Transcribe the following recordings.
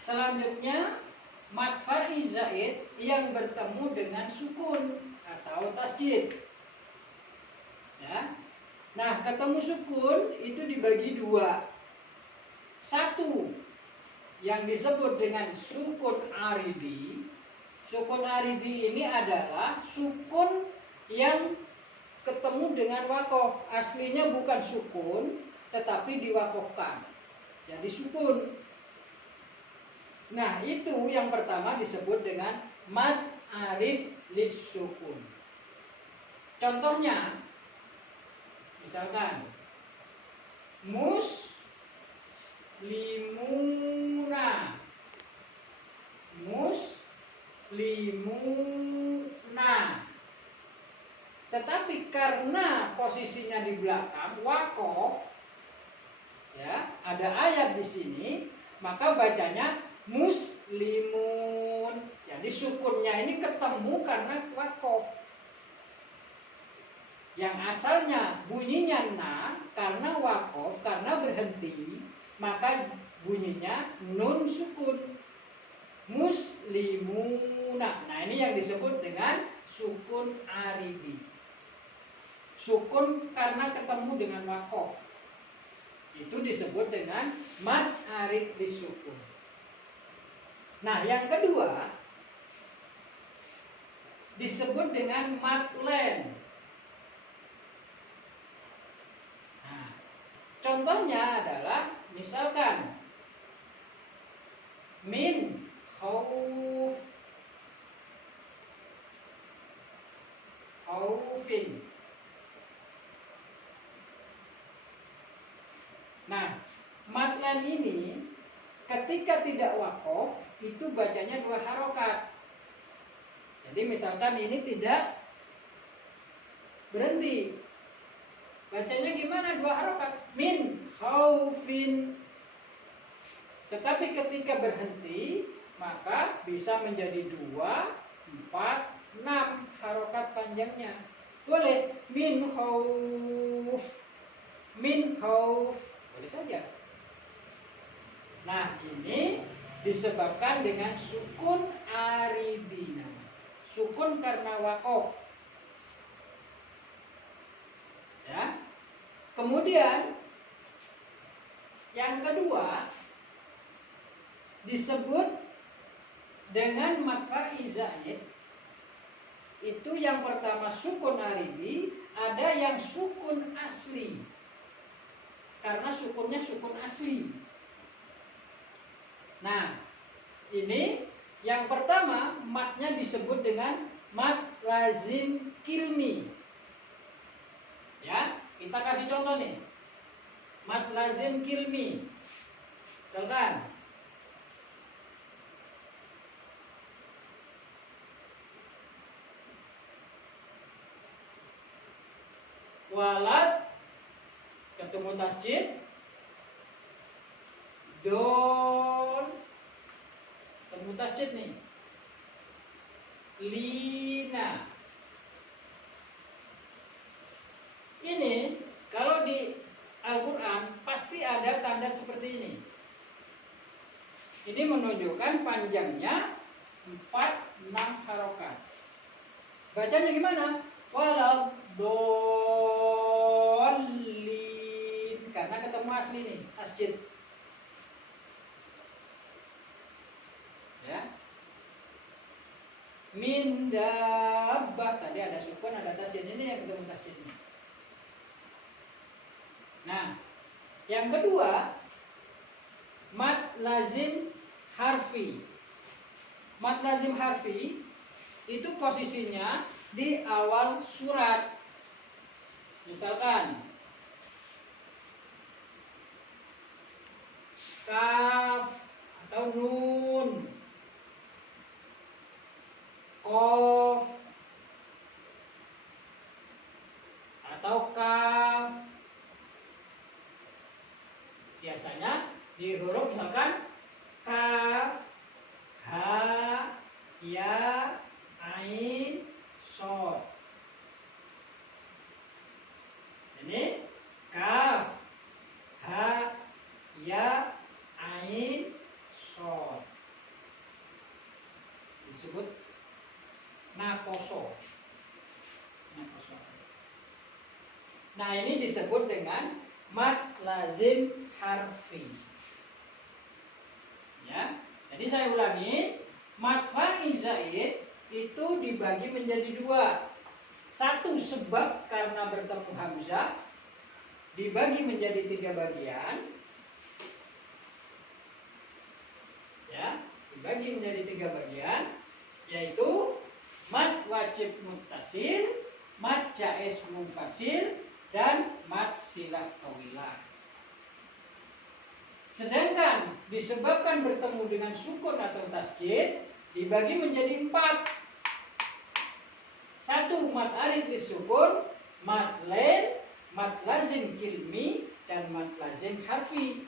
Selanjutnya mad far'i zaid yang bertemu dengan sukun atau tasjid. Ya. Nah, ketemu sukun itu dibagi dua. Satu yang disebut dengan sukun aridi. Sukun aridi ini adalah sukun yang ketemu dengan wakof. Aslinya bukan sukun, tetapi diwakofkan. Jadi sukun. Nah, itu yang pertama disebut dengan mad arid lis sukun. Contohnya, misalkan muslimuna, muslimuna. Tetapi karena posisinya di belakang wakof, ya, ada ayat di sini, maka bacanya muslimun. Jadi sukunnya ini ketemu karena wakof. Yang asalnya bunyinya na, karena wakof, karena berhenti, maka bunyinya nun sukun. Muslimuna. Nah, ini yang disebut dengan sukun aridi. Sukun karena ketemu dengan wakof. Itu disebut dengan mad arid disukun. Nah, yang kedua disebut dengan mad len. Nah, contohnya adalah misalkan min khauf, khaufin. Nah, mad len ini ketika tidak wakof itu bacanya dua harokat. Jadi misalkan ini tidak berhenti, bacanya gimana? Dua harokat. Min khaufin. Tetapi ketika berhenti maka bisa menjadi 2, 4, 6 harokat panjangnya. Boleh min khauf, min khauf, boleh saja. Nah, ini disebabkan dengan sukun aridina. Sukun karena wakof. Ya. Kemudian yang kedua disebut dengan mad far'i zaid. Itu yang pertama sukun aridi, ada yang sukun asli. Karena sukunnya sukun asli. Nah, ini yang pertama madnya disebut dengan mad lazim kilmi. Ya, kita kasih contoh nih. Mad lazim kilmi. Misalkan walad ketemu tasjid, dol ketemu tasjid nih, lina. Ini kalau di Al-Quran pasti ada tanda seperti ini. Ini menunjukkan panjangnya 4, 6 harokat. Bacanya gimana? Waladdallin. Karena ketemu asli nih, tasjid. Ya. Min dabbah, tadi ada sukun, ada tasjid. Ini yang ketemu tasjidnya. Nah, yang kedua mad lazim harfi. Mad lazim harfi itu posisinya di awal surat. Misalkan kaf atau nun, qaf atau kaf. Biasanya di huruf misalkan kaf, ha, ya, ain, shod. Ini kaf, ha, ya, ain, shod. disebut nakoso. Nah, ini disebut dengan mad lazim harfi. Ya, jadi saya ulangi, mad fa'i zaid itu dibagi menjadi dua. Satu sebab karena bertemu hamzah dibagi menjadi 3 bagian. Ya, dibagi menjadi 3 bagian, yaitu mad wajib muttasil, mad jaiz munfasil, dan mad silah tawilah. Sedangkan disebabkan bertemu dengan sukun atau tasjid dibagi menjadi 4. Satu, mad arid lisukun, mad lain, mad lazim kilmi, dan mad lazim harfi.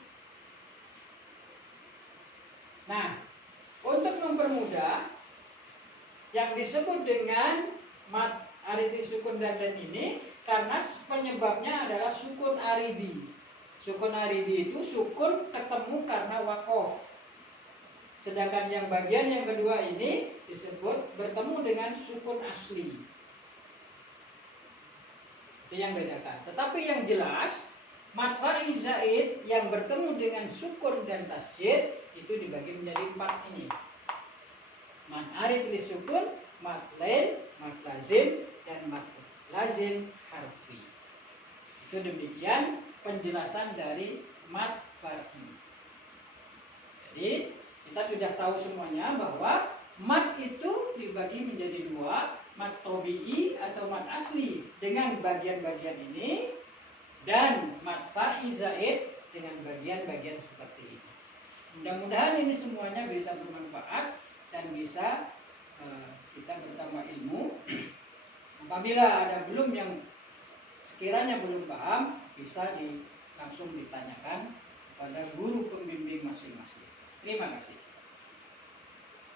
Nah, untuk mempermudah, yang disebut dengan mad aridi sukun dan ini karena penyebabnya adalah sukun aridi. Sukun aridi itu sukun ketemu karena wakof. Sedangkan yang bagian yang kedua ini disebut bertemu dengan sukun asli. Itu yang bedakan. Tetapi yang jelas mad fa'i zaid yang bertemu dengan sukun dan tasjid itu dibagi menjadi 4 ini. Mad arid li sukun, mad lain, mad lazim, dan mad lazim harfi. Itu demikian penjelasan dari mad fa'i. Jadi kita sudah tahu semuanya bahwa mad itu dibagi menjadi 2, mad tabi'i atau mad asli dengan bagian-bagian ini, dan mad fa'i zaid dengan bagian-bagian seperti ini. Mudah-mudahan ini semuanya bisa bermanfaat dan bisa kita bertambah ilmu. Apabila ada yang sekiranya belum paham, bisa langsung ditanyakan kepada guru pembimbing masing-masing. Terima kasih.